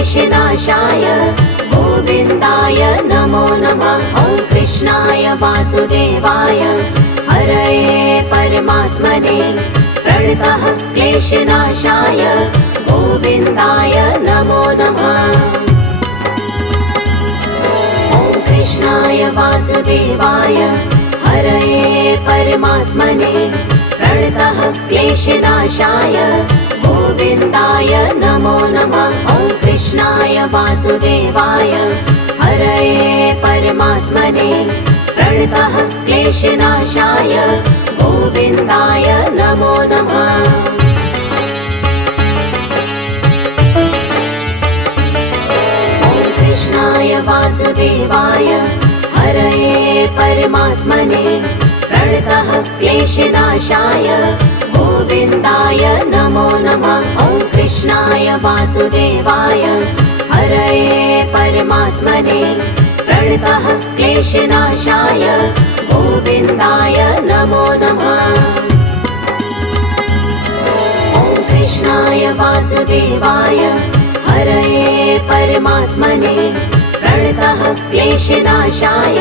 क्लेशनाशाय गोविन्दाय नमो नमः। ॐ कृष्णाय वासुदेवाय हरये परमात्मने प्रणतः क्लेशनाशाय गोविन्दाय नमो नमः। ॐ कृष्णाय वासुदेवाय हरये परमात्मने प्रणतः क्लेशनाशाय गोविन्दाय नमो नमः। ॐ कृष्णाय वासुदेवाय हरये परमात्मने प्रणतः क्लेशनाशाय गोविन्दाय नमो नमः। ॐ कृष्णाय वासुदेवाय हरये परमात्मने प्रणतः क्लेशनाशाय गोविन्दाय नमो नमः। ॐ कृष्णाय वासुदेवाय हरये परमात्मने प्रणतः क्लेशनाशाय गोविन्दाय नमो नमः। ॐ कृष्णाय वासुदेवाय हरये परमात्मने प्रणतः क्लेशनाशाय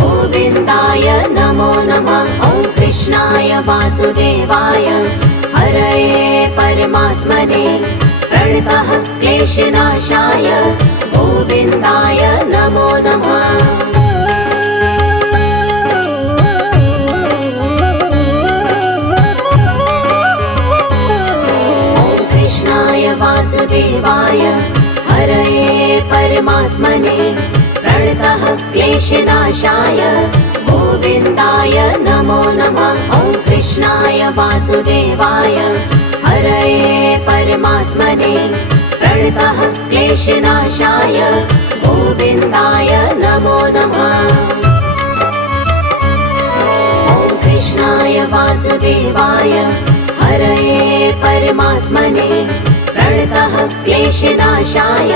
गोविन्दाय नमो नमः। ॐ कृष्णाय वासुदेवाय हरये परमात्मने प्रणतः क्लेशनाशाय गोविन्दाय नमो नमः। ॐ कृष्णाय वासुदेवाय हरये परमात्मने प्रणतः क्लेशनाशाय गोविन्दाय नमो नमः। ॐ कृष्णाय वासुदेवाय हरये परमात्मने प्रणतः क्लेशनाशाय गोविन्दाय नमो नमः। ॐ कृष्णाय वासुदेवाय हरये परमात्मने प्रणतः क्लेशनाशाय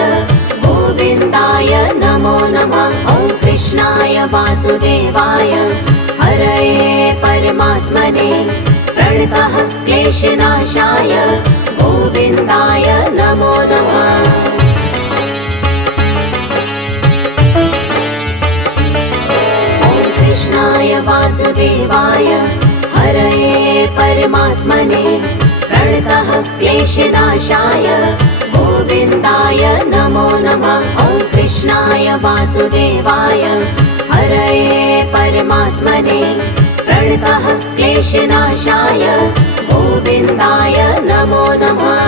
गोविन्दाय नमो नमः। ॐ कृष्णाय वासुदेवाय हरये परमात्मने प्रणतः क्लेशनाशाय गोविन्दाय नमो नमः। ॐ कृष्णाय वासुदेवाय हरये परमात्मने प्रणतः क्लेशनाशाय गोविन्दाय नमो नमः। ॐ कृष्णाय वासुदेवाय हरये परमात्मने प्रणतः क्लेशनाशाय गोविन्दाय नमो नमः।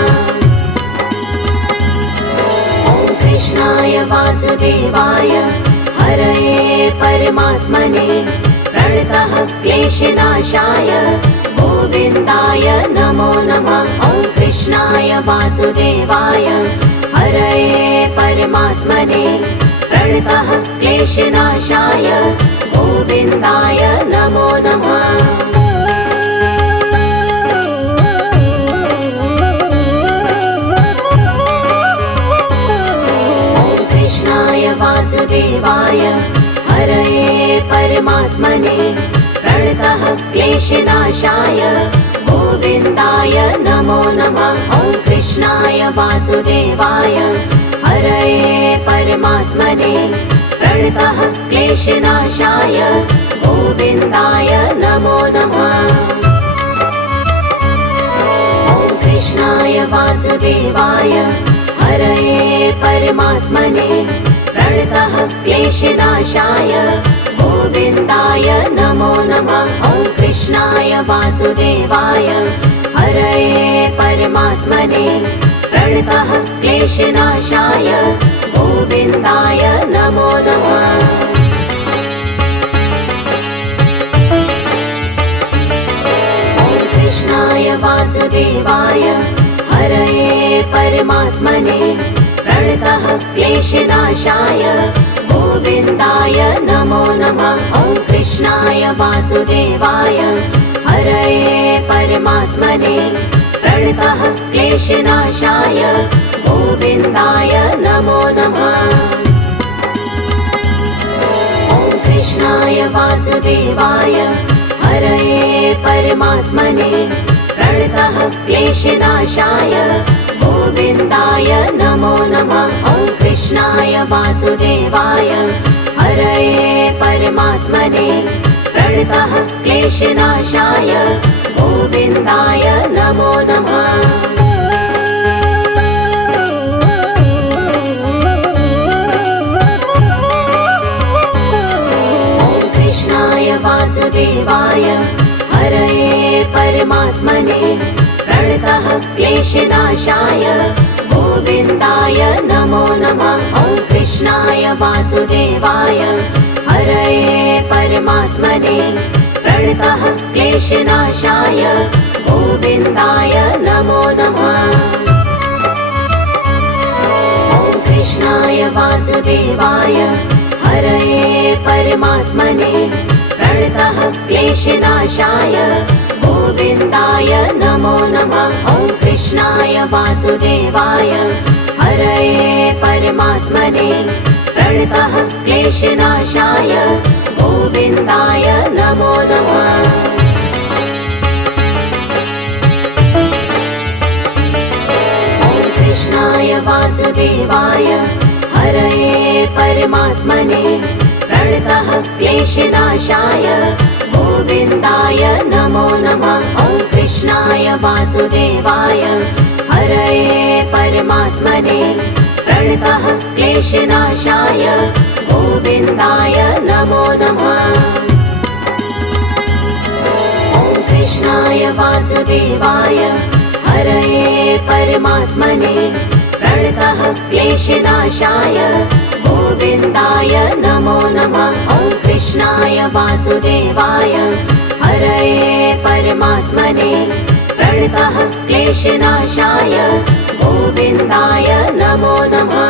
ॐ कृष्णाय वासुदेवाय हरये परमात्मने प्रणतः क्लेशनाशाय गोविन्दाय नमो नमः। ॐ कृष्णाय वासुदेवाय हरये परमात्मने प्रणतः क्लेशनाशाय गोविन्दाय नमो नमः। ॐ कृष्णाय वासुदेवाय हरये परमात्मने प्रणतः क्लेशनाशाय गोविन्दाय नमो नमः। ॐ कृष्णाय वासुदेवाय हरये परमात्मने प्रणतः क्लेशनाशाय गोविन्दाय नमो नमः। ॐ कृष्णाय वासुदेवाय हरये परमात्मने प्रणतः क्लेशनाशाय गोविन्दाय नमो नमः। ॐ कृष्णाय वासुदेवाय हरये परमात्मने प्रणतः क्लेशनाशाय गोविन्दाय नमो नमः। ॐ कृष्णाय वासुदेवाय हरये परमात्मने प्रणतः क्लेशनाशाय गोविन्दाय नमो नमः। ॐ कृष्णाय वासुदेवाय हरये परमात्मने प्रणतः क्लेशनाशाय गोविन्दाय नमो नमः। ॐ कृष्णाय वासुदेवाय हरये परमात्मने प्रणतः क्लेशनाशाय गोविन्दाय नमो नमः। वासुदेवाय हरये परमात्मने प्रणतः क्लेशनाशाय गोविन्दाय नमो नमः। वासुदेवाय हरये परमात्मने प्रणतः क्लेशनाशाय गोविन्दाय नमो नमः। ॐ कृष्णाय वासुदेवाय हरये परमात्मने प्रणतः क्लेशनाशाय गोविन्दाय नमो नमः। ॐ कृष्णाय वासुदेवाय हरये परमात्मने प्रणतः क्लेशनाशाय गोविन्दाय नमो नमः। ॐ कृष्णाय वासुदेवाय हरये परमात्मने प्रणतः क्लेशनाशाय गोविन्दाय नमो नमः। ॐ कृष्णाय वासुदेवाय हरये परमात्मने प्रणतः क्लेशनाशाय गोविन्दाय नमो नमः। ॐ कृष्णाय वासुदेवाय हरये परमात्मने प्रणतः क्लेशनाशाय गोविन्दाय नमो नमः। ॐ कृष्णाय वासुदेवाय हरये परमात्मने प्रणतः क्लेशनाशाय गोविन्दाय नमो नमः। ॐ कृष्णाय वासुदेवाय हरये परमात्मने प्रणतः क्लेशनाशाय गोविन्दाय नमो नमः।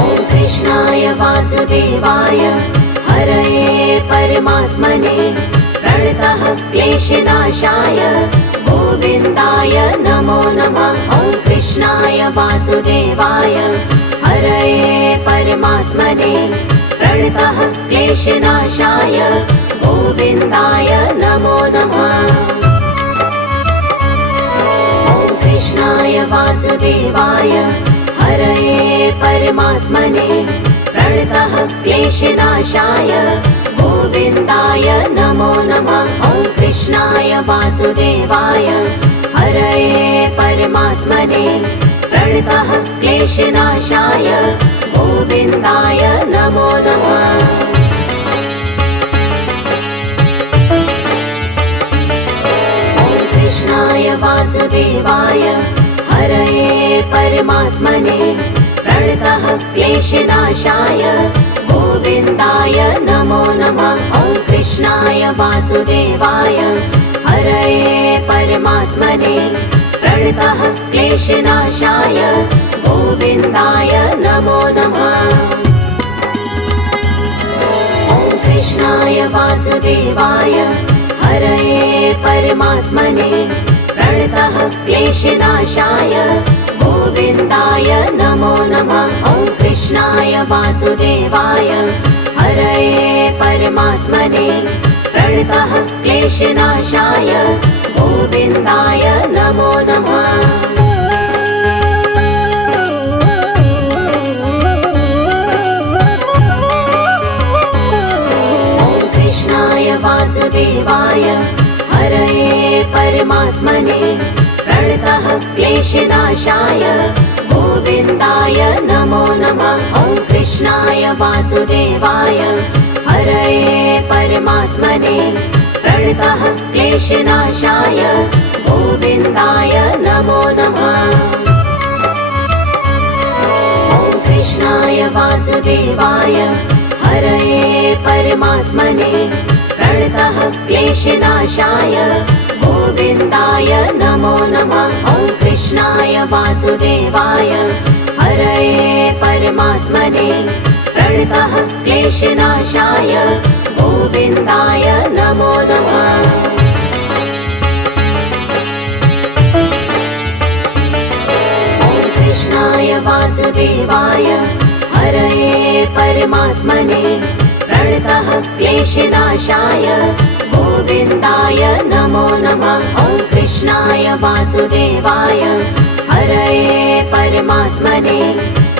ॐ कृष्णाय वासुदेवाय हरये परमात्मने प्रणतः क्लेशनाशाय गोविन्दाय नमो नमः। ॐ कृष्णाय वासुदेवाय हरये परमात्मने प्रणतः क्लेशनाशाय गोविन्दाय नमो नमः। ॐ कृष्णाय वासुदेवाय हरये परमात्मने प्रणतः क्लेशनाशाय गोविन्दाय नमो नमः। ॐ कृष्णाय वासुदेवाय हरये परमात्मने प्रणतः क्लेशनाशाय गोविन्दाय नमो नमः। ॐ कृष्णाय वासुदेवाय हरये परमात्मने प्रणतः क्लेशनाशाय गोविन्दाय नमो नमः। ॐ कृष्णाय वासुदेवाय हरये परमात्मने प्रणतः क्लेशनाशाय गोविन्दाय नमो नमः। ॐ कृष्णाय वासुदेवाय हरये परमात्मने प्रणतः क्लेशनाशाय गोविन्दाय नमो नमः। ॐ कृष्णाय वासुदेवाय हरये परमात्मने प्रणतः क्लेशनाशाय गोविन्दाय नमो नमः। ॐ कृष्णाय वासुदेवाय हरये परमात्मने प्रणतः क्लेशनाशाय गोविन्दाय नमो नमः। ॐ कृष्णाय वासुदेवाय हरये परमात्मने प्रणतः क्लेशनाशाय गोविन्दाय नमो नमः। ॐ कृष्णाय वासुदेवाय हरये परमात्मने प्रणतः क्लेशनाशाय गोविन्दाय नमो नमः। ॐ कृष्णाय वासुदेवाय हरये परमात्मने प्रणतः क्लेशनाशाय गोविन्दाय नमो नमः। ॐ कृष्णाय वासुदेवाय हरये परमात्मने प्रणतः क्लेशनाशाय गोविन्दाय नमो नमः। वासुदेवाय हरये परमात्मने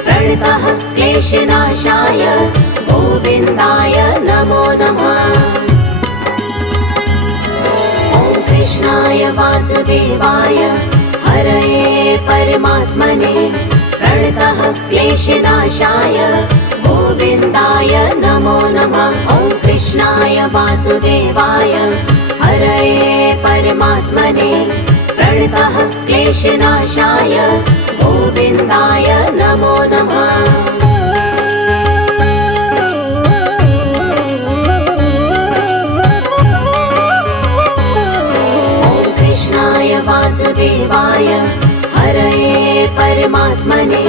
प्रणतः क्लेशनाशाय गोविन्दाय नमो नमः। ॐ कृष्णाय वासुदेवाय हरये परमात्मने प्रणतः क्लेशनाशाय गोविन्दाय नमो नमः। ॐ कृष्णाय वासुदेवाय हरये परमात्मने प्रणतः क्लेशनाशाय गोविन्दाय नमो नमः। ॐ कृष्णाय वासुदेवाय हरये परमात्मने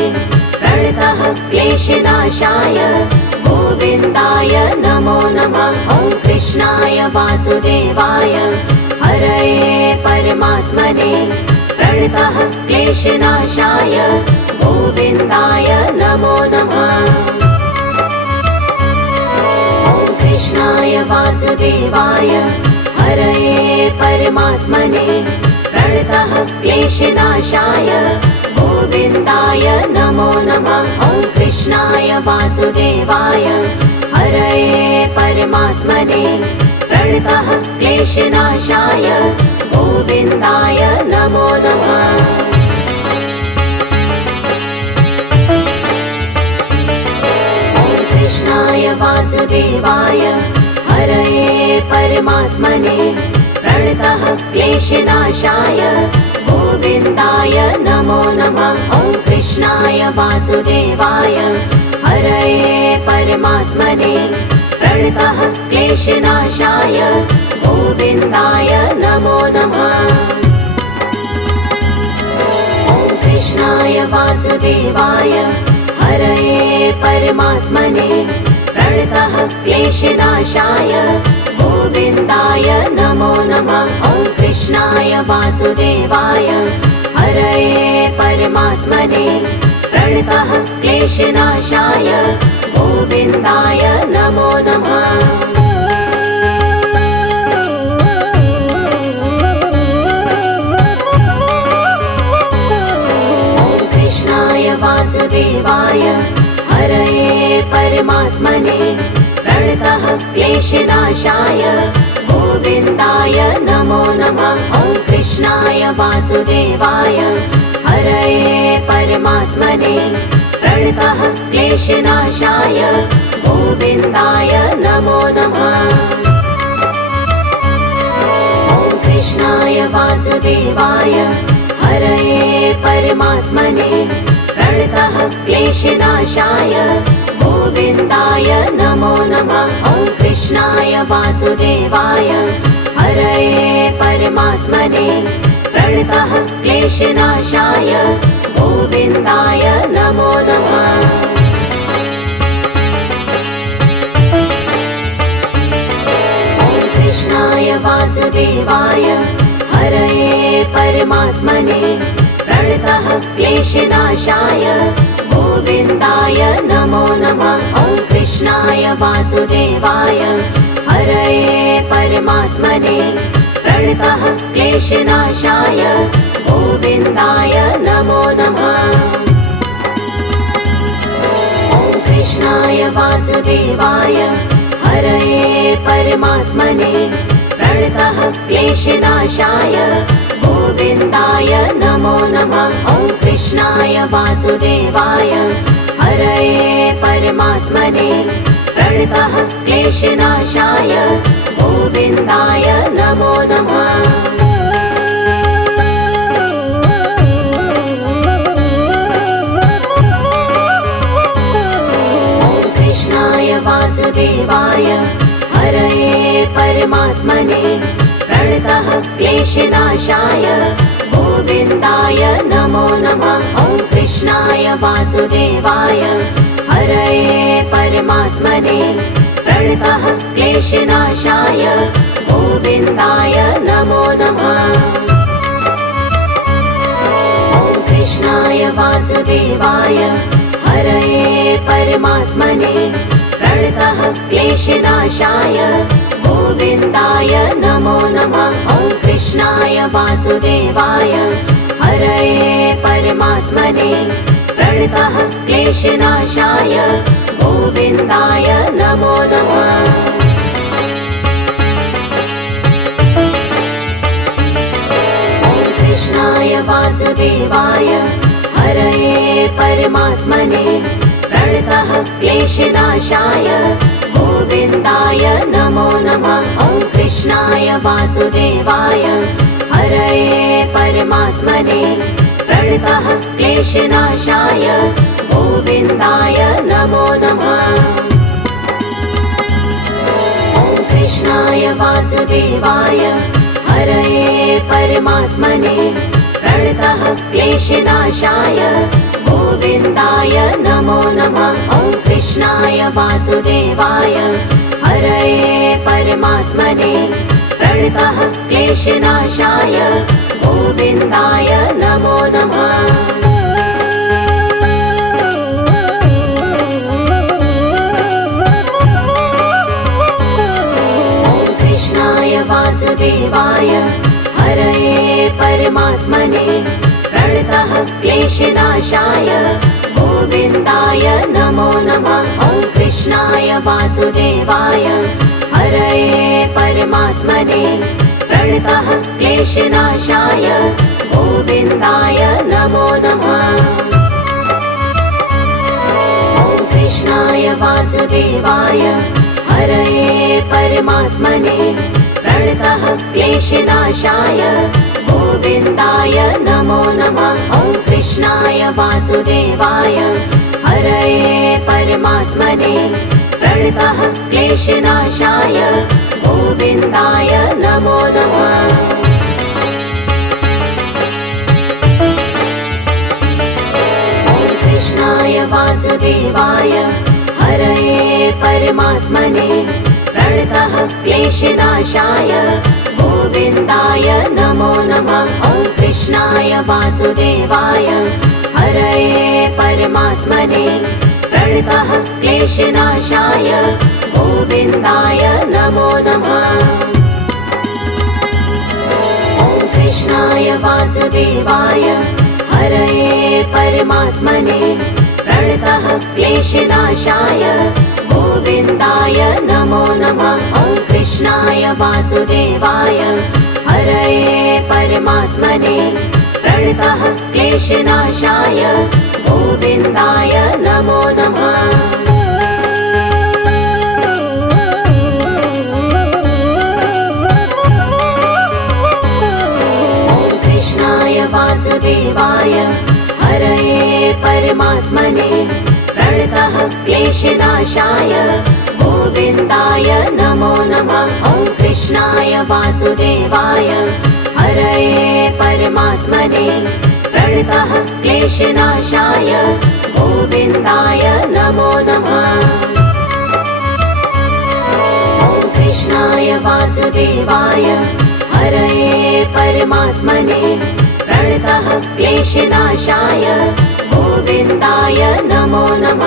प्रणतः क्लेशनाशाय गोविन्दाय नमो नमः। ॐ कृष्णाय वासुदेवाय हरये परमात्मने प्रणतः क्लेशनाशाय गोविन्दाय नमो नमः। ॐ कृष्णाय वासुदेवाय हरये परमात्मने प्रणतः क्लेशनाशाय गोविन्दाय नमो नमः। ॐ कृष्णाय वासुदेवाय हरये परमात्मने प्रणतः क्लेशनाशाय गोविन्दाय नमो नमः। ॐ कृष्णाय वासुदेवाय हरये परमात्मने प्रणतः क्लेशनाशाय गोविन्दाय नमो नमः। ॐ कृष्णाय वासुदेवाय हरये परमात्मने प्रणतः क्लेशनाशाय गोविन्दाय नमो नमः। ॐ कृष्णाय वासुदेवाय हरये परमात्मने प्रणतः क्लेशनाशाय गोविन्दाय नमो नमः। ॐ कृष्णाय वासुदेवाय हरये परमात्मने प्रणतः क्लेशनाशाय गोविन्दाय नमो नमः। ॐ कृष्णाय वासुदेवाय हरये परमात्मने प्रणतः क्लेशनाशाय गोविन्दाय नमो नमः। ॐ कृष्णाय वासुदेवाय हरये परमात्मने प्रणतः क्लेशनाशाय गोविन्दाय नमो नमः। ॐ कृष्णाय वासुदेवाय हरये परमात्मने प्रणतः क्लेशनाशाय गोविन्दाय नमो नमः। ॐ कृष्णाय वासुदेवाय हरये परमात्मने प्रणतः क्लेशनाशाय गोविन्दाय नमो नमः। ॐ कृष्णाय वासुदेवाय हरये परमात्मने प्रणतः क्लेशनाशाय गोविन्दाय नमो नमः। ॐ कृष्णाय वासुदेवाय हरये परमात्मने प्रणतः क्लेशनाशाय गोविन्दाय नमो नमः। ॐ कृष्णाय वासुदेवाय हरये परमात्मने प्रणतः क्लेशनाशाय गोविन्दाय नमो नमः। ॐ कृष्णाय वासुदेवाय हरये परमात्मने प्रणतः क्लेशनाशाय गोविन्दाय नमो नमः। ॐ कृष्णाय वासुदेवाय हरये परमात्मने प्रणतः क्लेशनाशाय गोविन्दाय नमो नमः। ॐ कृष्णाय वासुदेवाय हरये परमात्मने प्रणतः क्लेशनाशाय गोविन्दाय नमो नमः। ॐ कृष्णाय वासुदेवाय हरये परमात्मने प्रणतः क्लेशनाशाय गोविन्दाय नमो नमः। ॐ कृष्णाय वासुदेवाय क्लेशनाशाय गोविन्दाय नमो नमः। कृष्णाय वासुदेवाय हरये परमात्मने प्रणतः क्लेशनाशाय गोविन्दाय नमो नमः। ॐ कृष्णाय वासुदेवाय हरये परमात्मने प्रणतः क्लेशनाशाय गोविन्दाय नमो नमः। ॐ कृष्णाय वासुदेवाय हरये परमात्मने प्रणतः क्लेशनाशाय गोविन्दाय नमो नमः। ॐ कृष्णाय वासुदेवाय हरये परमात्मने प्रणतः क्लेशनाशाय गोविन्दाय नमो नमः। वासुदेवाय हरये परमात्मने प्रणतः क्लेशनाशाय गोविन्दाय नमो नमः। ॐ कृष्णाय वासुदेवाय हरये परमात्मने प्रणतः क्लेशनाशाय गोविन्दाय नमो नमः। ॐ कृष्णाय वासुदेवाय हरये परमात्मने प्रणतः क्लेशनाशाय गोविन्दाय नमो नमः। ॐ कृष्णाय वासुदेवाय हरये परमात्मने प्रणतः क्लेशनाशाय गोविन्दाय नमो नमः। ॐ कृष्णाय वासुदेवाय हरये परमात्मने प्रणतः क्लेशनाशाय गोविन्दाय नमो नमः। ॐ कृष्णाय वासुदेवाय हरये परमात्मने प्रणतः क्लेशनाशाय गोविन्दाय नमो नमः। ॐ कृष्णाय वासुदेवाय हरये परमात्मने प्रणतः क्लेशनाशाय गोविन्दाय नमो नमः। ॐ कृष्णाय वासुदेवाय हरये परमात्मने प्रणतः क्लेशनाशाय गोविन्दाय नमो नमः। ॐ कृष्णाय वासुदेवाय हरये परमात्मने प्रणतः क्लेशनाशाय गोविन्दाय नमो नमः। ॐ कृष्णाय वासुदेवाय हरये परमात्मने प्रणतः क्लेशनाशाय गोविन्दाय नमो नमः। ॐ कृष्णाय वासुदेवाय हरये परमात्मने प्रणतः क्लेशनाशाय गोविन्दाय नमो नमः।